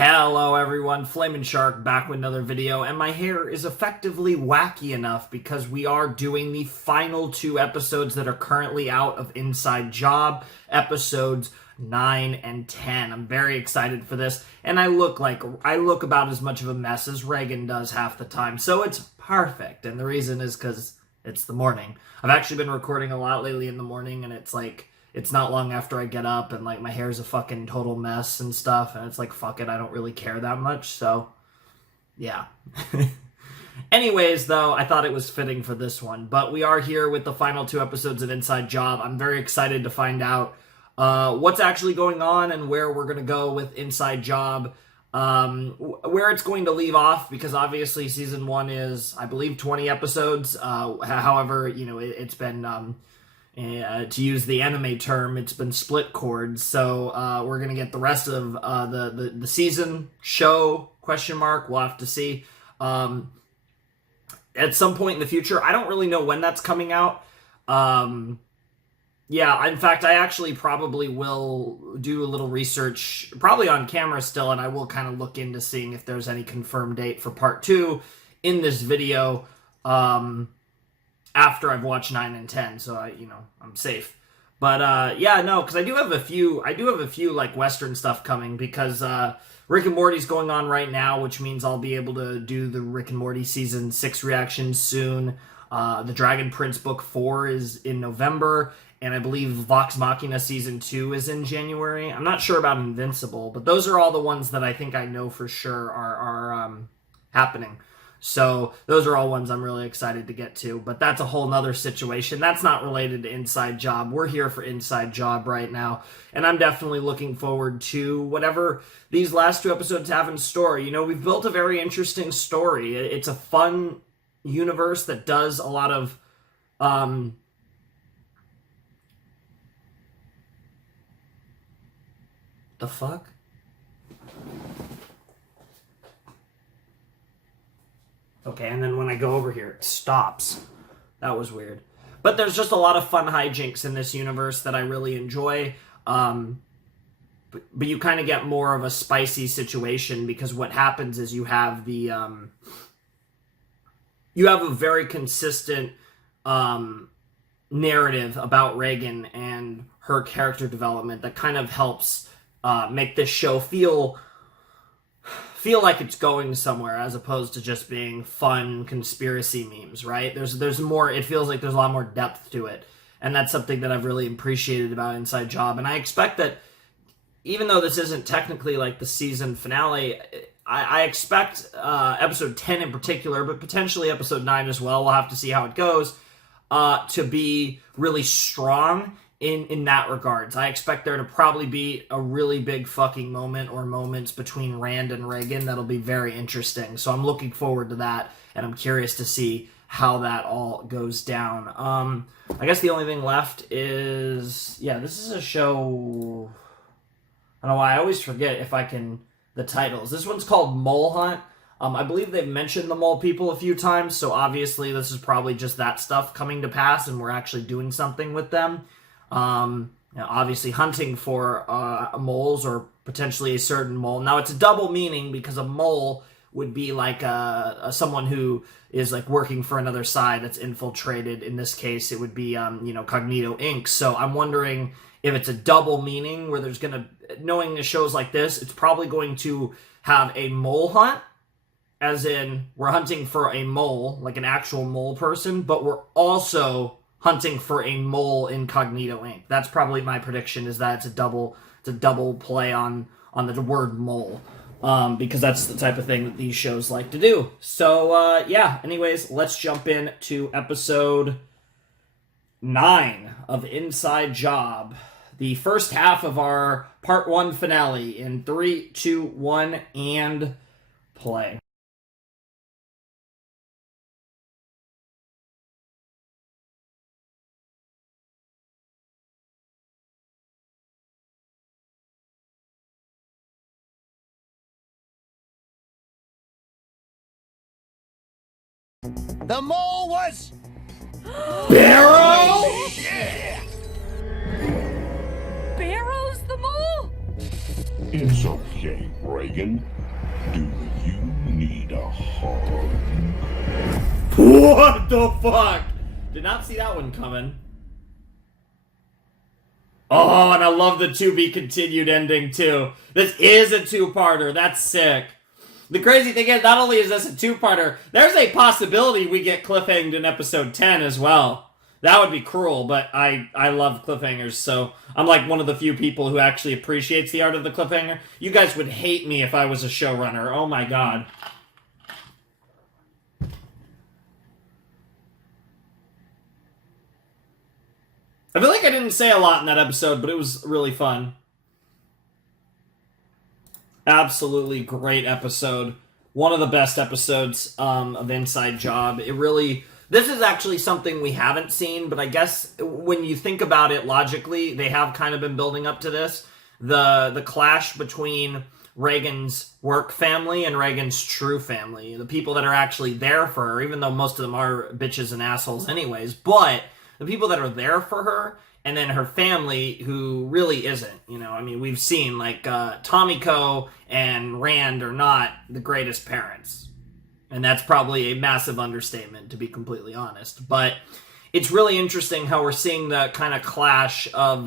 Hello everyone, Flamin' Shark back with another video, and my hair is effectively wacky enough because we are doing the final two episodes that are currently out of Inside Job, episodes 9 and 10. I'm very excited for this, and I look about as much of a mess as Reagan does half the time, so it's perfect, and the reason is because it's the morning. I've actually been recording a lot lately in the morning, and it's not long after I get up, and my hair's a fucking total mess and stuff, and it's like, fuck it, I don't really care that much, so yeah. Anyways, though, I thought it was fitting for this one, but we are here with the final two episodes of Inside Job. I'm very excited to find out what's actually going on and where we're going to go with Inside Job, where it's going to leave off, because obviously season 1 is, I believe, 20 episodes. However, it's been... to use the anime term, it's been split chords, so we're gonna get the rest of the season show ? We'll have to see at some point in the future. I don't really know when that's coming out. Yeah, in fact, I actually probably will do a little research, probably on camera still, and I will kind of look into seeing if there's any confirmed date for part 2 in this video. After I've watched 9 and 10, so I'm safe. But yeah, no, because I do have a few like Western stuff coming, because Rick and Morty's going on right now, which means I'll be able to do the Rick and Morty season 6 reactions soon. The Dragon Prince book 4 is in November, and I believe Vox Machina season 2 is in January. I'm not sure about Invincible, but those are all the ones that I think I know for sure are happening. So those are all ones I'm really excited to get to, but that's a whole nother situation. That's not related to Inside Job. We're here for Inside Job right now, and I'm definitely looking forward to whatever these last two episodes have in store. We've built a very interesting story. It's a fun universe that does a lot of the fuck? Okay, and then when I go over here, it stops. That was weird. But there's just a lot of fun hijinks in this universe that I really enjoy. But you kind of get more of a spicy situation, because what happens is you have the... you have a very consistent narrative about Reagan and her character development that kind of helps make this show feel like it's going somewhere, as opposed to just being fun conspiracy memes, right? There's more, it feels like there's a lot more depth to it, and that's something that I've really appreciated about Inside Job. And I expect that, even though this isn't technically like the season finale, I expect episode 10 in particular, but potentially episode 9 as well, we'll have to see how it goes, to be really strong in that regards. I expect there to probably be a really big fucking moment or moments between Rand and Reagan that'll be very interesting. So I'm looking forward to that, and I'm curious to see how that all goes down. I guess the only thing left is, yeah, this is a show... I don't know why, I always forget the titles. This one's called Mole Hunt. I believe they've mentioned the mole people a few times, so obviously this is probably just that stuff coming to pass, and we're actually doing something with them. Obviously hunting for moles, or potentially a certain mole. Now, it's a double meaning, because a mole would be like someone who is like working for another side that's infiltrated. In this case, it would be Cognito Inc. So I'm wondering if it's a double meaning, where there's gonna, knowing the shows like this, it's probably going to have a mole hunt, as in we're hunting for a mole, like an actual mole person, but we're also hunting for a mole in Cognito Inc. That's probably my prediction, is that it's a double play on the word mole, because that's the type of thing that these shows like to do. So yeah, anyways, let's jump in to episode 9 of Inside Job, the first half of our part 1 finale, in 3, 2, 1, and play. The mole was... Barrow? Yeah! Barrow's the mole? It's okay, Reagan. Do you need a hug? What the fuck? Did not see that one coming. Oh, and I love the to be continued ending too. This is a two-parter. That's sick. The crazy thing is, not only is this a two-parter, there's a possibility we get cliffhanged in episode 10 as well. That would be cruel, but I love cliffhangers, so I'm like one of the few people who actually appreciates the art of the cliffhanger. You guys would hate me if I was a showrunner. Oh my god. I feel like I didn't say a lot in that episode, but it was really fun. Absolutely great episode. One of the best episodes of Inside Job. It really... This is actually something we haven't seen, but I guess when you think about it logically, they have kind of been building up to this. The clash between Reagan's work family and Reagan's true family. The people that are actually there for her, even though most of them are bitches and assholes anyways, but the people that are there for her, and then her family who really isn't. You know, I mean, we've seen, like, Tomiko and Rand are not the greatest parents. And that's probably a massive understatement, to be completely honest. But it's really interesting how we're seeing the kind of clash of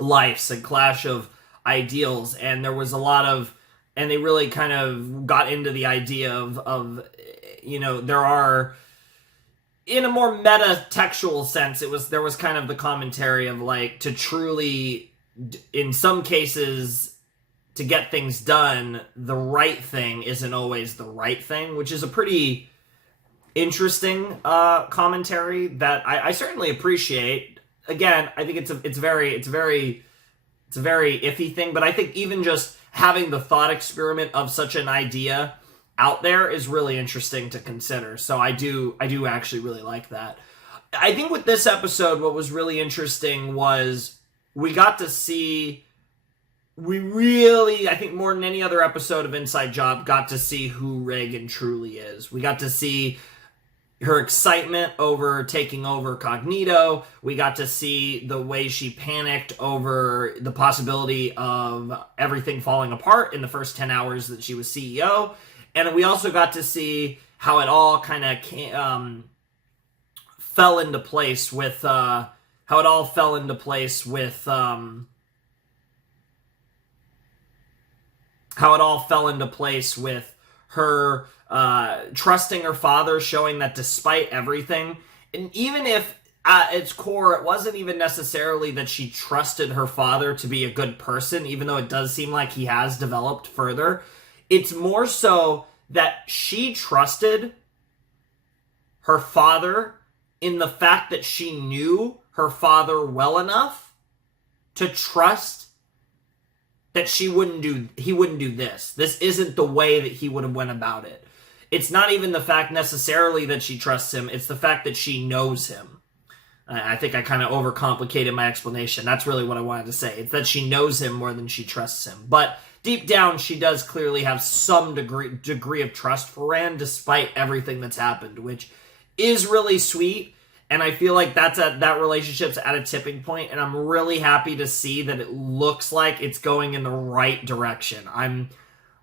lives and clash of ideals. And there was a lot of... And they really kind of got into the idea of you know, there are... In a more meta-textual sense, there was kind of the commentary of, like, to truly, in some cases... to get things done, the right thing isn't always the right thing, which is a pretty interesting commentary that I certainly appreciate. Again, I think it's a very iffy thing, but I think even just having the thought experiment of such an idea out there is really interesting to consider. So I do actually really like that. I think with this episode, what was really interesting was we got to see... We really, I think more than any other episode of Inside Job, got to see who Reagan truly is. We got to see her excitement over taking over Cognito. We got to see the way she panicked over the possibility of everything falling apart in the first 10 hours that she was CEO. And we also got to see how it all kind of fell into place with, her trusting her father, showing that despite everything, and even if at its core it wasn't even necessarily that she trusted her father to be a good person, even though it does seem like he has developed further, it's more so that she trusted her father in the fact that she knew her father well enough to trust that he wouldn't do this. This isn't the way that he would have went about it. It's not even the fact necessarily that she trusts him, it's the fact that she knows him. I think I kind of overcomplicated my explanation. That's really what I wanted to say. It's that she knows him more than she trusts him. But deep down, she does clearly have some degree of trust for Rand, despite everything that's happened, which is really sweet. And I feel like that relationship's at a tipping point, and I'm really happy to see that it looks like it's going in the right direction.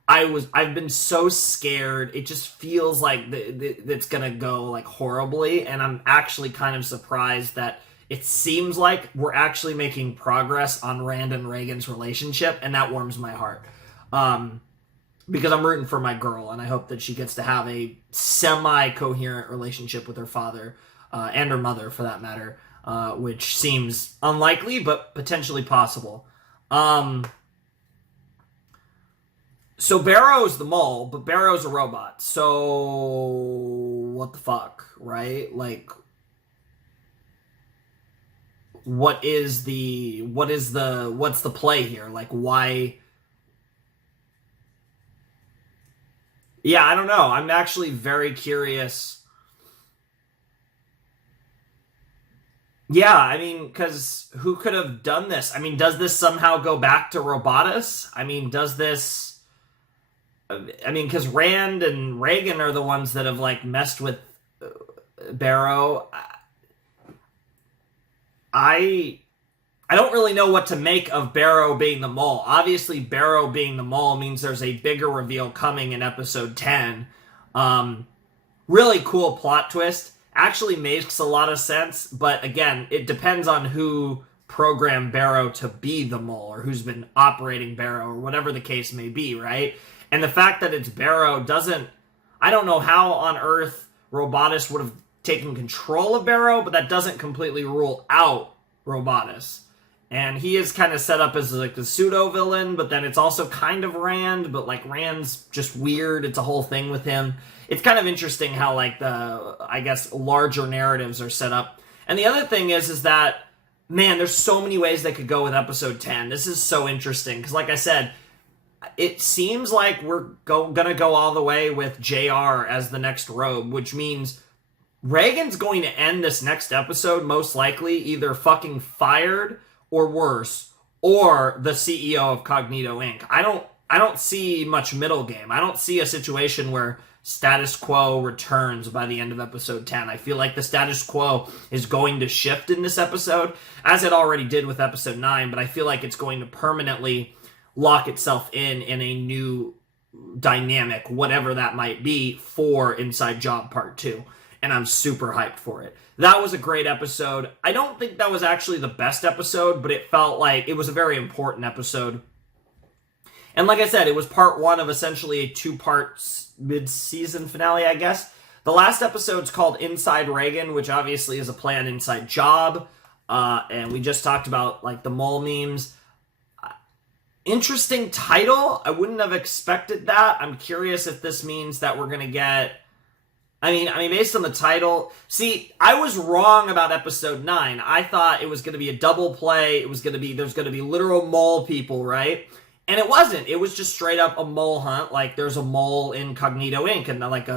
I've been so scared. It just feels like it's gonna go like horribly, and I'm actually kind of surprised that it seems like we're actually making progress on Rand and Reagan's relationship, and that warms my heart. Because I'm rooting for my girl, and I hope that she gets to have a semi-coherent relationship with her father. And her mother, for that matter, which seems unlikely, but potentially possible. So Barrow's the mole, but Barrow's a robot. So what the fuck, right? Like, what's the play here? Like, why? Yeah, I don't know. I'm actually very curious. Yeah, I mean, because who could have done this? I mean, does this somehow go back to Robotus? I mean, because Rand and Reagan are the ones that have, like, messed with Barrow. I I don't really know what to make of Barrow being the mole. Obviously, Barrow being the mole means there's a bigger reveal coming in episode 10. Really cool plot twist. Actually makes a lot of sense, but again, it depends on who programmed Barrow to be the mole, or who's been operating Barrow, or whatever the case may be, right? And the fact that it's Barrow doesn't... I don't know how on earth Robotus would have taken control of Barrow, but that doesn't completely rule out Robotus. And he is kind of set up as like a pseudo-villain, but then it's also kind of Rand, but like Rand's just weird. It's a whole thing with him. It's kind of interesting how like the, I guess, larger narratives are set up. And the other thing is that, man, there's so many ways they could go with episode 10. This is so interesting, because like I said, it seems like we're gonna go all the way with JR as the next Rogue, which means Reagan's going to end this next episode most likely either fucking fired or worse, or the CEO of Cognito Inc. I don't see much middle game. I don't see a situation where status quo returns by the end of episode 10. I feel like the status quo is going to shift in this episode, as it already did with episode 9, but I feel like it's going to permanently lock itself in a new dynamic, whatever that might be, for Inside Job Part 2. And I'm super hyped for it. That was a great episode. I don't think that was actually the best episode, but it felt like it was a very important episode. And like I said, it was part 1 of essentially a 2-part mid-season finale, I guess. The last episode's called Inside Reagan, which obviously is a play on Inside Job. And we just talked about like the mole memes. Interesting title. I wouldn't have expected that. I'm curious if this means that we're going to get... I mean, based on the title... See, I was wrong about episode 9. I thought it was going to be a double play. It was going to be... There's going to be literal mole people, right? And it wasn't. It was just straight up a mole hunt. Like, there's a mole in Cognito Inc. and like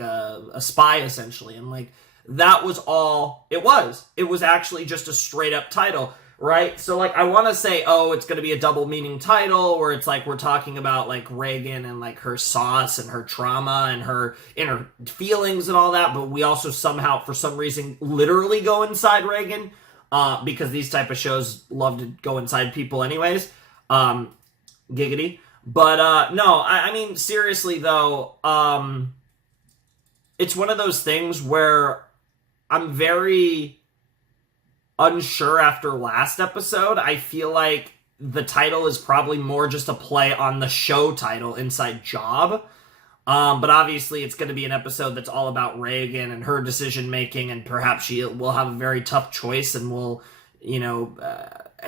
a spy, essentially. And like, that was all it was. It was actually just a straight up title, right? So like, I want to say, oh, it's going to be a double meaning title, where it's like we're talking about like Reagan and like her sauce and her trauma and her inner feelings and all that, but we also somehow, for some reason, literally go inside Reagan, because these type of shows love to go inside people anyways. Giggity. But no, I mean, seriously though, it's one of those things where I'm very unsure after last episode. I feel like the title is probably more just a play on the show title, Inside Job. But obviously it's going to be an episode that's all about Reagan and her decision making, and perhaps she will have a very tough choice and will, you know,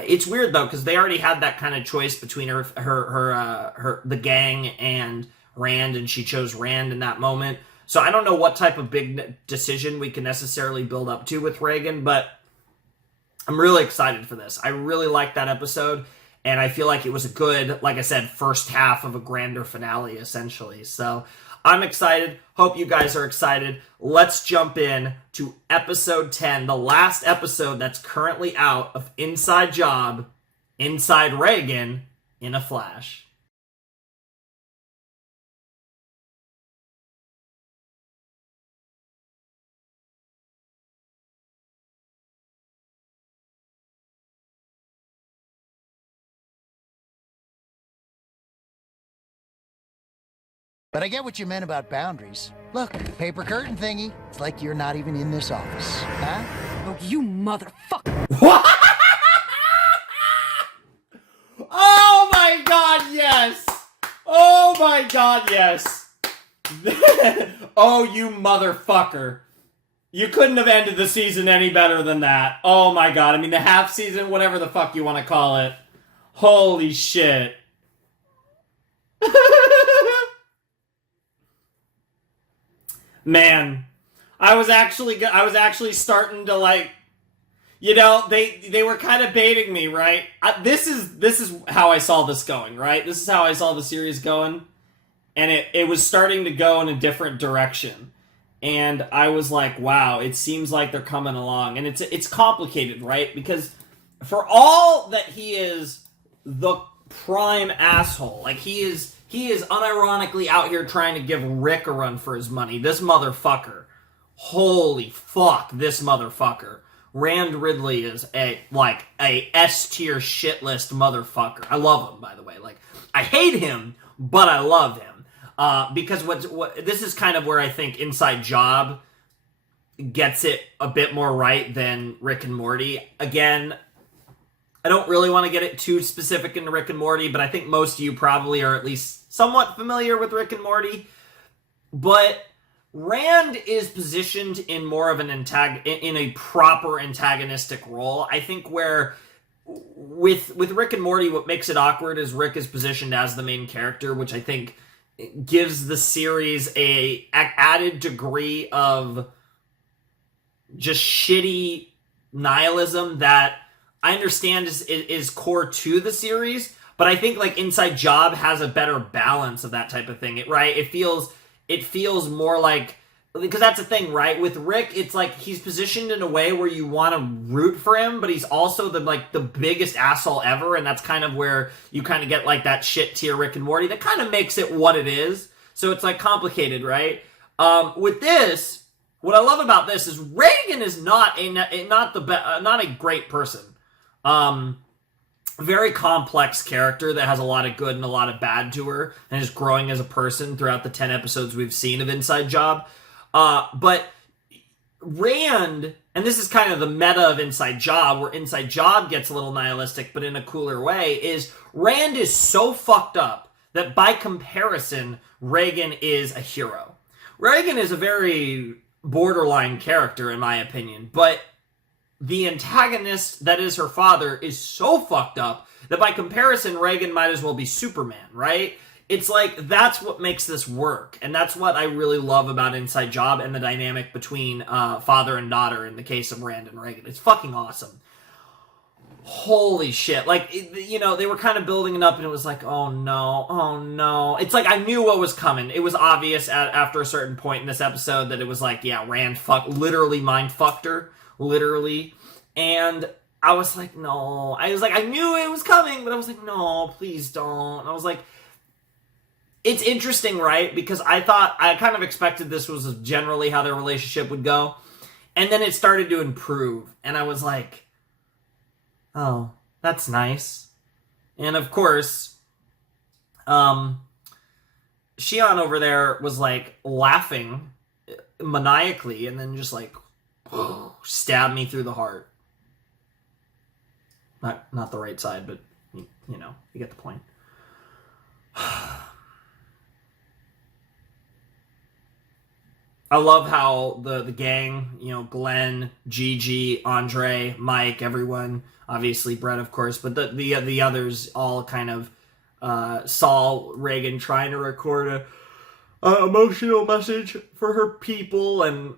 it's weird though, because they already had that kind of choice between the gang and Rand, and she chose Rand in that moment. So I don't know what type of big decision we can necessarily build up to with Reagan, but I'm really excited for this. I really liked that episode, and I feel like it was a good, like I said, first half of a grander finale, essentially. So I'm excited. Hope you guys are excited. Let's jump in to episode 10, the last episode that's currently out of Inside Job, Inside Reagan, in a flash. But I get what you meant about boundaries. Look, paper curtain thingy. It's like you're not even in this office, huh? Oh, you motherfucker! What? Oh my god, yes! Oh my god, yes! Oh, you motherfucker. You couldn't have ended the season any better than that. Oh my god, I mean the half season, whatever the fuck you want to call it. Holy shit. Man, I was actually starting to like, you know, they were kind of baiting me, right? This is how I saw this going, right? This is how I saw the series going, and it was starting to go in a different direction, and I was like, wow, it seems like they're coming along, and it's complicated, right? Because for all that he is the prime asshole, like he is unironically out here trying to give Rick a run for his money. This motherfucker. Holy fuck, this motherfucker. Rand Ridley is a S tier shit list motherfucker. I love him, by the way. Like, I hate him, but I love him. Because this is kind of where I think Inside Job gets it a bit more right than Rick and Morty. Again, I don't really want to get it too specific into Rick and Morty, but I think most of you probably are at least somewhat familiar with Rick and Morty. But Rand is positioned in more of an in a proper antagonistic role. I think where with Rick and Morty, what makes it awkward is Rick is positioned as the main character, which I think gives the series a added degree of just shitty nihilism that I understand is core to the series, but I think like Inside Job has a better balance of that type of thing, right? It feels more like, because that's the thing, right? With Rick, it's like he's positioned in a way where you want to root for him, but he's also the biggest asshole ever, and that's kind of where you kind of get like that shit tier Rick and Morty that kind of makes it what it is. So it's like complicated, right? With this, what I love about this is Reagan is not a great person. Very complex character that has a lot of good and a lot of bad to her, and is growing as a person throughout the 10 episodes we've seen of Inside Job. But Rand, and this is kind of the meta of Inside Job, where Inside Job gets a little nihilistic, but in a cooler way, is Rand is so fucked up that by comparison, Reagan is a hero. Reagan is a very borderline character, in my opinion, but the antagonist that is her father is so fucked up that by comparison, Reagan might as well be Superman, right? It's like, that's what makes this work. And that's what I really love about Inside Job and the dynamic between father and daughter in the case of Rand and Reagan. It's fucking awesome. Holy shit. Like, they were kind of building it up and it was like, oh no. It's like, I knew what was coming. It was obvious after a certain point in this episode that it was like, yeah, Rand literally mind fucked her. Literally. And I was like, no. I knew it was coming, but I was like, no, please don't. And I was like, it's interesting, right? Because I kind of expected this was generally how their relationship would go. And then it started to improve. And I was like, oh, that's nice. And of course, Shion over there was like laughing maniacally and then just like, stabbed me through the heart. Not the right side, but you get the point. I love how the gang, Glenn, Gigi, Andre, Mike, everyone, obviously Brett, of course, but the others all kind of saw Reagan trying to record a emotional message for her people, and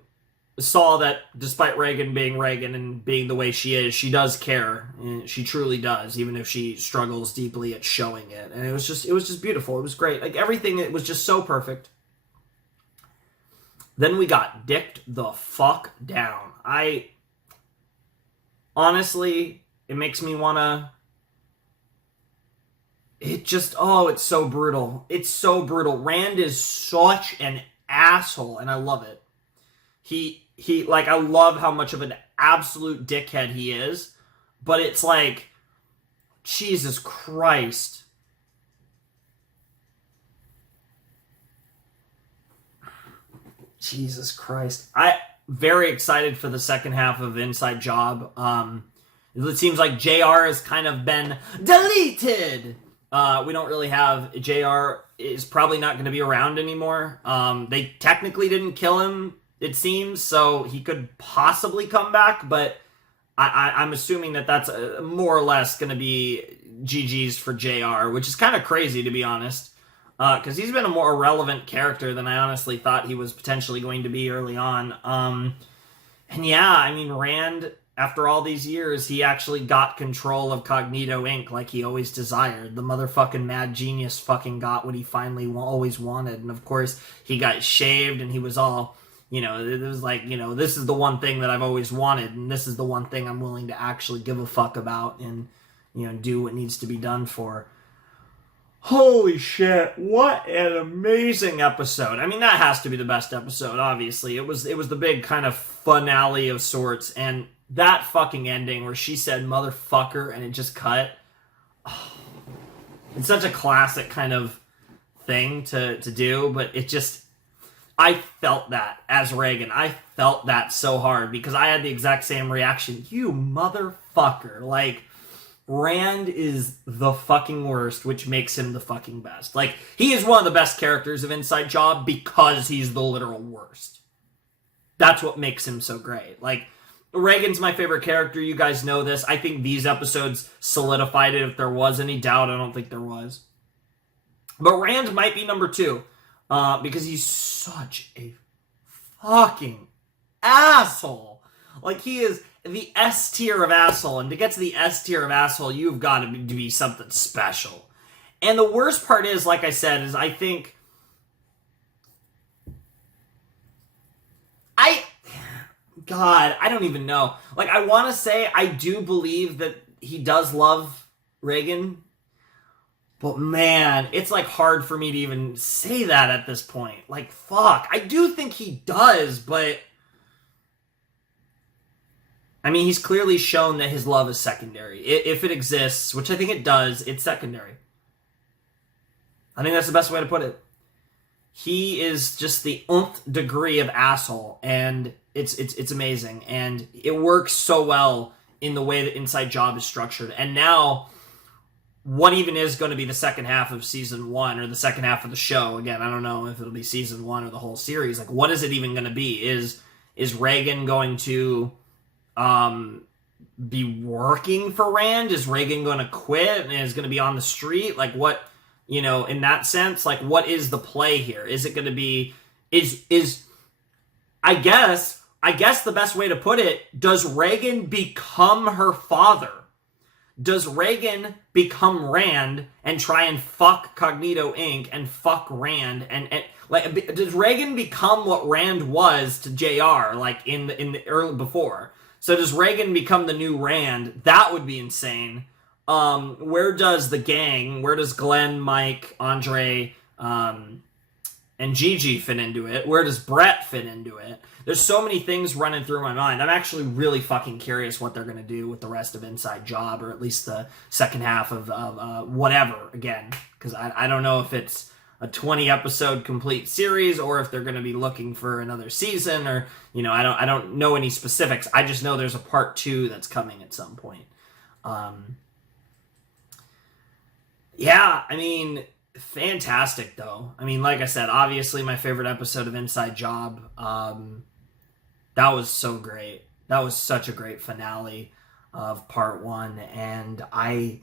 saw that despite Reagan being Reagan and being the way she is, she does care. And she truly does, even if she struggles deeply at showing it. And it was just beautiful. It was great. Like, everything, it was just so perfect. Then we got dicked the fuck down. Honestly, it makes me wanna... it's so brutal. It's so brutal. Rand is such an asshole, and I love it. I love how much of an absolute dickhead he is, but it's like, Jesus Christ. Jesus Christ. I'm very excited for the second half of Inside Job. It seems like JR has kind of been deleted. We don't really have... JR is probably not going to be around anymore. They technically didn't kill him, it seems, so he could possibly come back, but I'm assuming that that's more or less going to be GG's for JR, which is kind of crazy, to be honest, because he's been a more relevant character than I honestly thought he was potentially going to be early on. And yeah, I mean, Rand, after all these years, he actually got control of Cognito Inc. like he always desired. The motherfucking mad genius fucking got what he finally always wanted, and of course, he got shaved, and he was all... it was like, this is the one thing that I've always wanted, and this is the one thing I'm willing to actually give a fuck about and, do what needs to be done for. Holy shit, what an amazing episode. I mean, that has to be the best episode, obviously. It was the big kind of finale of sorts, and that fucking ending where she said motherfucker and it just cut. Oh, it's such a classic kind of thing to do, but it just, I felt that as Reagan. I felt that so hard because I had the exact same reaction. You motherfucker. Like, Rand is the fucking worst, which makes him the fucking best. Like, he is one of the best characters of Inside Job because he's the literal worst. That's what makes him so great. Like, Reagan's my favorite character. You guys know this. I think these episodes solidified it. If there was any doubt, I don't think there was. But Rand might be number 2 because he's such a fucking asshole. Like, he is the S tier of asshole, and to get to the S tier of asshole, you've got to be something special. And the worst part is, like I said, is I think God, I don't even know. Like, I want to say I do believe that he does love Reagan, but man, it's like hard for me to even say that at this point. Like, fuck, I do think he does, but I mean, he's clearly shown that his love is secondary. If it exists, which I think it does, it's secondary. I think that's the best way to put it. He is just the nth degree of asshole, and it's amazing, and it works so well in the way that Inside Job is structured. And now, what even is going to be the second half of season 1, or the second half of the show? Again, I don't know if it'll be season 1 or the whole series. Like, what is it even going to be? Is Reagan going to be working for Rand? Is Reagan going to quit and is going to be on the street? Like, what, you know, in that sense, like, what is the play here? Is it going to be, I guess the best way to put it, does Reagan become her father? Does Reagan become Rand and try and fuck Cognito Inc. and fuck Rand and like, does Reagan become what Rand was to JR, like in the early before? So does Reagan become the new Rand? That would be insane. Where does the gang, where does Glenn, Mike, Andre, and Gigi fit into it? Where does Brett fit into it? There's so many things running through my mind. I'm actually really fucking curious what they're going to do with the rest of Inside Job, or at least the second half of whatever, again. Because I don't know if it's a 20-episode complete series, or if they're going to be looking for another season, or, you know, I don't know any specifics. I just know there's a part 2 that's coming at some point. Yeah, I mean, fantastic, though. I mean, like I said, obviously my favorite episode of Inside Job. That was so great. That was such a great finale of part 1, and I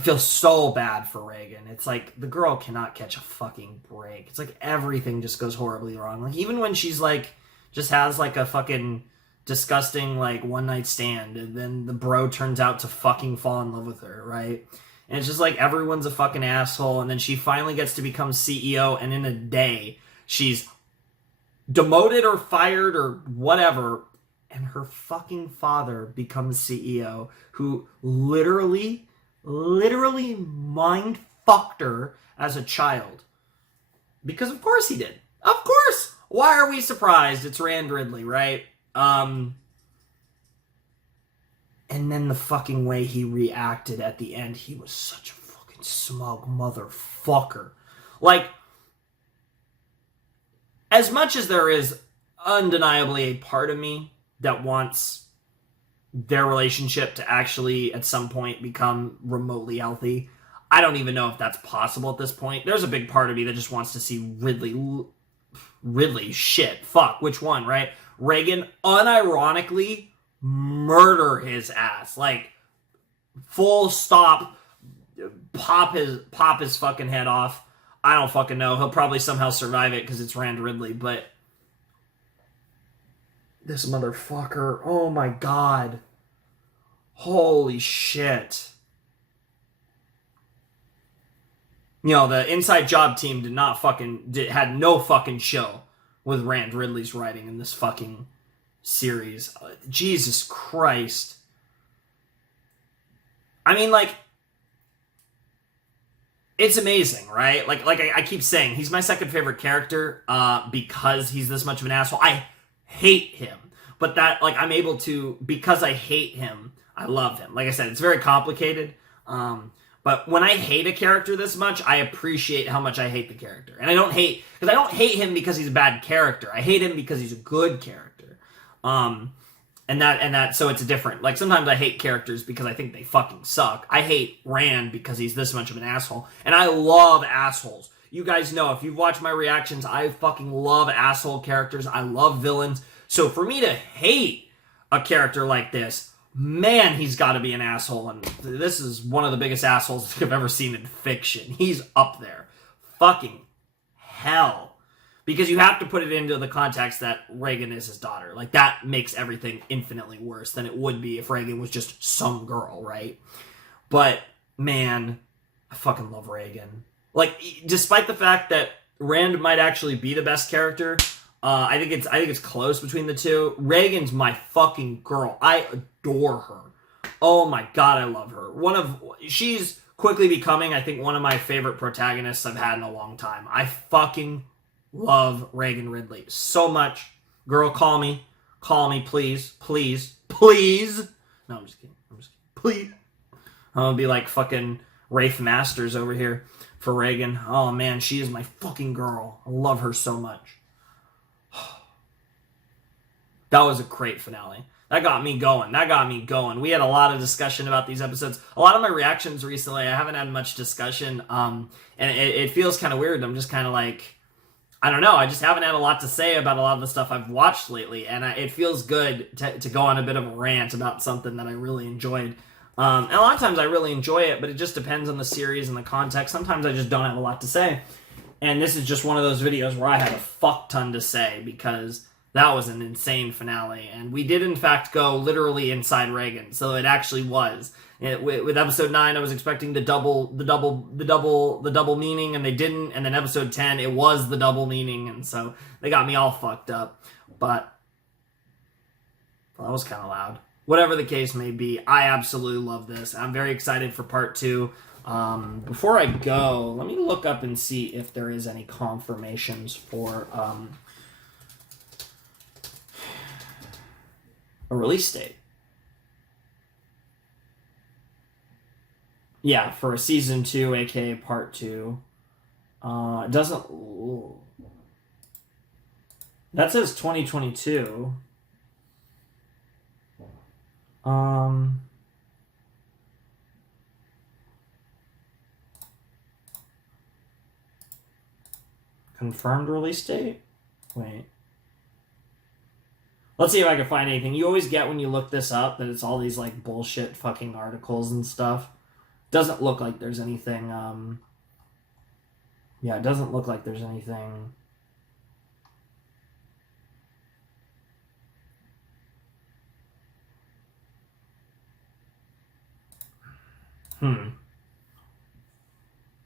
feel so bad for Reagan. It's like, the girl cannot catch a fucking break. It's like everything just goes horribly wrong. Like, even when she's like, just has like a fucking disgusting like one night stand, and then the bro turns out to fucking fall in love with her, right? And it's just like, everyone's a fucking asshole, and then she finally gets to become CEO, and in a day, she's demoted or fired or whatever, and her fucking father becomes CEO, who literally mind fucked her as a child. Because of course he did. Of course! Why are we surprised? It's Rand Ridley, right? And then the fucking way he reacted at the end, he was such a fucking smug motherfucker. Like, as much as there is undeniably a part of me that wants their relationship to actually at some point become remotely healthy, I don't even know if that's possible at this point. There's a big part of me that just wants to see Ridley, shit, fuck, which one, right? Reagan unironically murder his ass, like, full stop, pop his fucking head off. I don't fucking know. He'll probably somehow survive it because it's Rand Ridley, but this motherfucker, oh my god. Holy shit. You know, the Inside Job team had no fucking show with Rand Ridley's writing in this fucking series. Jesus Christ. I mean, like, it's amazing, right? Like I keep saying, he's my second favorite character because he's this much of an asshole. I hate him, but that, like, I'm able to, because I hate him, I love him. Like I said, it's very complicated. But when I hate a character this much, I appreciate how much I hate the character. And I don't hate him because he's a bad character. I hate him because he's a good character. So it's different. Like, sometimes I hate characters because I think they fucking suck. I hate Rand because he's this much of an asshole. And I love assholes. You guys know, if you've watched my reactions, I fucking love asshole characters. I love villains. So for me to hate a character like this, man, he's got to be an asshole. And this is one of the biggest assholes I've ever seen in fiction. He's up there. Fucking hell. Because you have to put it into the context that Reagan is his daughter. Like, that makes everything infinitely worse than it would be if Reagan was just some girl, right? But, man, I fucking love Reagan. Like, despite the fact that Rand might actually be the best character, I think it's close between the two. Reagan's my fucking girl. I adore her. Oh my god, I love her. She's quickly becoming, I think, one of my favorite protagonists I've had in a long time. I fucking love Reagan Ridley so much. Girl, call me, please. No, I'm just kidding. Please. I'm gonna be like fucking Rafe Masters over here for Reagan. Oh man, she is my fucking girl. I love her so much. That was a great finale. That got me going. We had a lot of discussion about these episodes. A lot of my reactions recently, I haven't had much discussion, and it feels kind of weird. I'm just kind of like, I don't know. I just haven't had a lot to say about a lot of the stuff I've watched lately, and it feels good to go on a bit of a rant about something that I really enjoyed. And a lot of times I really enjoy it, but it just depends on the series and the context. Sometimes I just don't have a lot to say. And this is just one of those videos where I had a fuck ton to say because that was an insane finale. And we did, in fact, go literally inside Reagan. So it actually was. With episode 9, I was expecting the double meaning, and they didn't. And then episode 10, it was the double meaning. And so they got me all fucked up. But well, that was kind of loud. Whatever the case may be, I absolutely love this. I'm very excited for part 2. Before I go, let me look up and see if there is any confirmations for a release date. Yeah, for a season 2, aka part 2. It doesn't... Ooh. That says 2022. Confirmed release date? Wait. Let's see if I can find anything. You always get when you look this up that it's all these like bullshit fucking articles and stuff. Doesn't look like there's anything, yeah, it doesn't look like there's anything.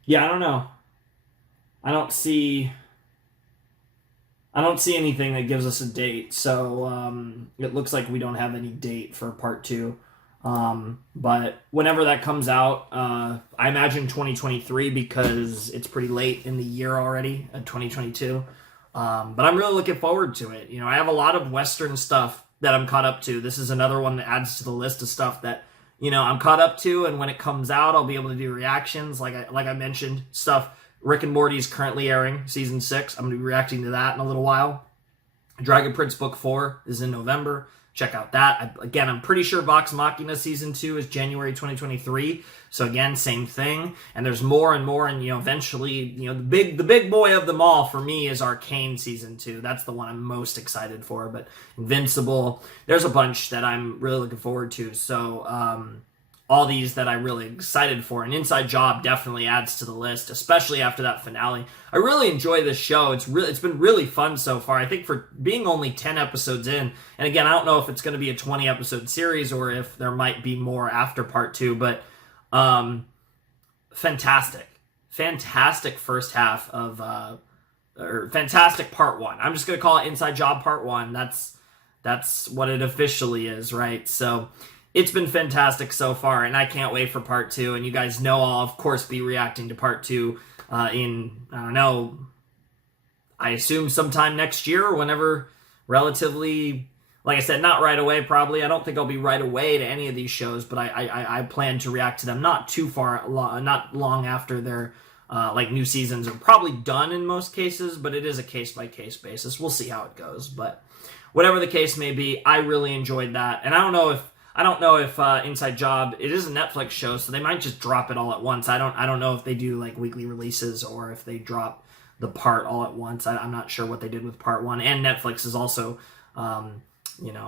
Yeah, I don't know. I don't see anything that gives us a date, so it looks like we don't have any date for part 2. But whenever that comes out, I imagine 2023 because it's pretty late in the year already, 2022. But I'm really looking forward to it. You know, I have a lot of Western stuff that I'm caught up to. This is another one that adds to the list of stuff that, you know, I'm caught up to, and when it comes out, I'll be able to do reactions. Like I mentioned, stuff. Rick and Morty is currently airing season 6. I'm going to be reacting to that in a little while. Dragon Prince Book 4 is in November. Check out that. Again, I'm pretty sure Vox Machina season 2 is January 2023. So again, same thing. And there's more and more, and you know, eventually, you know, the big boy of them all for me is Arcane season 2. That's the one I'm most excited for. But Invincible, there's a bunch that I'm really looking forward to. So all these that I'm really excited for. And Inside Job definitely adds to the list, especially after that finale. I really enjoy this show. It's been really fun so far. I think for being only 10 episodes in, and again, I don't know if it's going to be a 20 episode series or if there might be more after part 2, but fantastic first half of or fantastic part 1. I'm just going to call it Inside Job part 1. That's what it officially is, right? So it's been fantastic so far, and I can't wait for part 2. And you guys know I'll, of course, be reacting to part 2 in, I don't know, I assume sometime next year or whenever relatively Like I said, not right away, probably. I don't think I'll be right away to any of these shows, but I plan to react to them not too far, not long after their like new seasons are probably done in most cases, but it is a case-by-case basis. We'll see how it goes, but whatever the case may be, I really enjoyed that. And I don't know if Inside Job, it is a Netflix show, so they might just drop it all at once. I don't know if they do like weekly releases or if they drop the part all at once. I'm not sure what they did with part one, and Netflix is also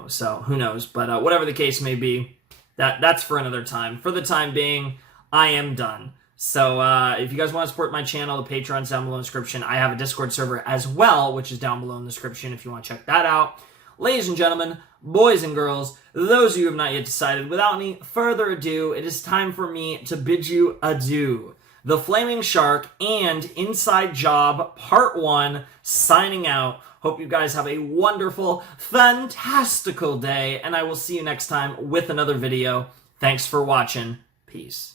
so who knows, but whatever the case may be, that's for another time. For the time being, I am done. So if you guys want to support my channel, the Patreon's down below in the description. I have a Discord server as well, which is down below in the description if you want to check that out. Ladies and gentlemen, boys and girls, those of you who have not yet decided, without any further ado, it is time for me to bid you adieu. The Flaming Shark and Inside Job Part 1 signing out. Hope you guys have a wonderful, fantastical day, and I will see you next time with another video. Thanks for watching. Peace.